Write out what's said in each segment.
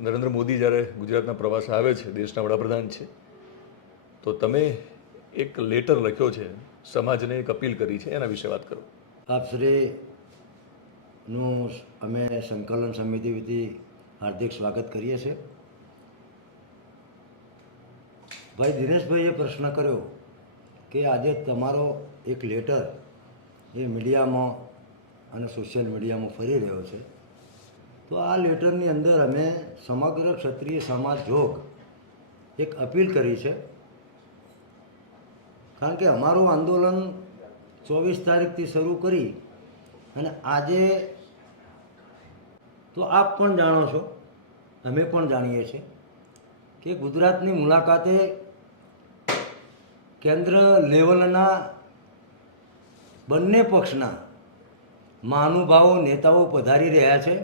નરેન્દ્ર મોદી જ્યારે ગુજરાતના પ્રવાસે આવે છે, દેશના વડાપ્રધાન છે, તો તમે એક લેટર લખ્યો છે, સમાજને એક અપીલ કરી છે, એના વિશે વાત કરો. આપ શ્રીનું અમે સંકલન સમિતિ વતી હાર્દિક સ્વાગત કરીએ છીએ. ભાઈ દિનેશભાઈએ પ્રશ્ન કર્યો કે આજે તમારો એક લેટર એ મીડિયામાં અને સોશિયલ મીડિયામાં ફરી રહ્યો છે. તો આ લેટરની અંદર અમે સમગ્ર ક્ષત્રિય સમાજ જોગ એક અપીલ કરી છે. કારણ કે અમારું આંદોલન ચોવીસ તારીખથી શરૂ કરી અને આજે તો આપ પણ જાણો છો, અમે પણ જાણીએ છીએ કે ગુજરાતની મુલાકાતે કેન્દ્ર લેવલના બંને પક્ષના મહાનુભાવો, નેતાઓ પધારી રહ્યા છે.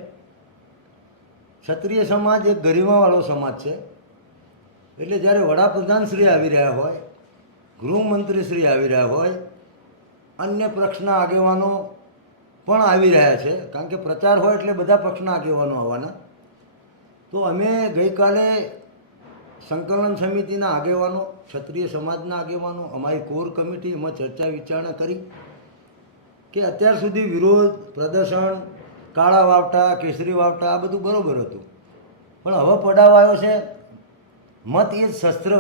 ક્ષત્રિય સમાજ એક ગરિમાવાળો સમાજ છે. એટલે જ્યારે વડાપ્રધાન શ્રી આવી રહ્યા હોય ગૃહમંત્રી શ્રી આવી રહ્યા હોય, અન્ય પક્ષના આગેવાનો પણ આવી રહ્યા છે. કારણ કે પ્રચાર હોય એટલે બધા પક્ષના આગેવાનો આવવાના. તો અમે ગઈકાલે સંકલન સમિતિના આગેવાનો, ક્ષત્રિય સમાજના આગેવાનો, અમારી કોર કમિટી એમાં ચર્ચા વિચારણા કરી કે અત્યાર સુધી વિરોધ, પ્રદર્શન કાળા વાવટા, કેસરી વાવટા, આ બધું બરોબર હતું. પણ હવે પડાવાયો છે, મત એ શસ્ત્ર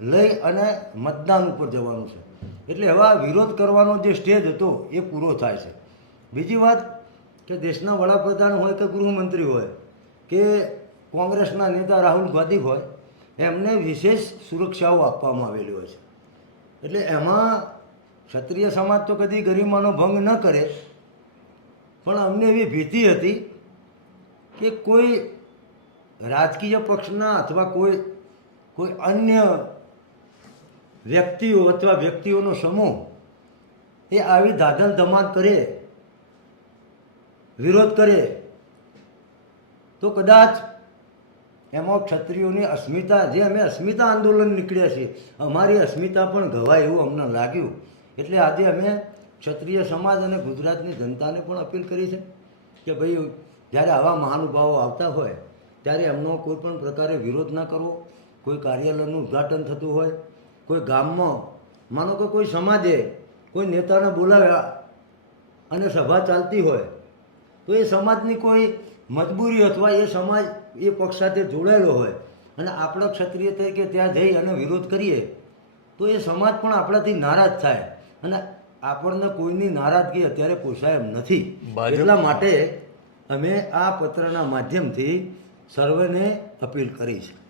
લઈ અને મતદાન ઉપર જવાનું છે. એટલે હવે આ વિરોધ કરવાનો જે સ્ટેજ હતો, એ પૂરો થાય છે. બીજી વાત કે દેશના વડાપ્રધાન હોય કે ગૃહમંત્રી હોય, કે કોંગ્રેસના નેતા રાહુલ ગાંધી હોય, એમને વિશેષ સુરક્ષાઓ આપવામાં આવેલી હોય છે. એટલે એમાં ક્ષત્રિય સમાજ તો કદી ગરિમાનો ભંગ ન કરે પણ અમને એવી ભીતિ હતી કે કોઈ રાજકીય પક્ષના અથવા કોઈ કોઈ અન્ય વ્યક્તિઓ અથવા વ્યક્તિઓનો સમૂહ એ આવી દાદન ધમાલ કરે, વિરોધ કરે, તો કદાચ એમાં ક્ષત્રિયોની અસ્મિતા, જે અમે અસ્મિતા આંદોલન નીકળ્યા છીએ, અમારી અસ્મિતા પણ ઘવાય એવું અમને લાગ્યું. એટલે આજે અમે ક્ષત્રિય સમાજ અને ગુજરાતની જનતાને પણ અપીલ કરી છે કે ભાઈ, જ્યારે આવા મહાનુભાવો આવતા હોય, ત્યારે એમનો કોઈ પણ પ્રકારે વિરોધ ના કરવો, કોઈ કાર્યાલયનું ઉદ્ઘાટન થતું હોય, કોઈ ગામમાં, માનો કે કોઈ સમાજે કોઈ નેતાને બોલાવ્યા અને સભા ચાલતી હોય, તો એ સમાજની કોઈ મજબૂરી અથવા એ સમાજ એ પક્ષ સાથે જોડાયેલો હોય અને આપણા ક્ષત્રિય તરીકે ત્યાં જઈ અને વિરોધ કરીએ, તો એ સમાજ પણ આપણાથી નારાજ થાય અને આપણને કોઈની નારાજગી અત્યારે પોસાય એમ નથી. એટલા માટે અમે આ પત્રના માધ્યમથી સર્વેને અપીલ કરી છે.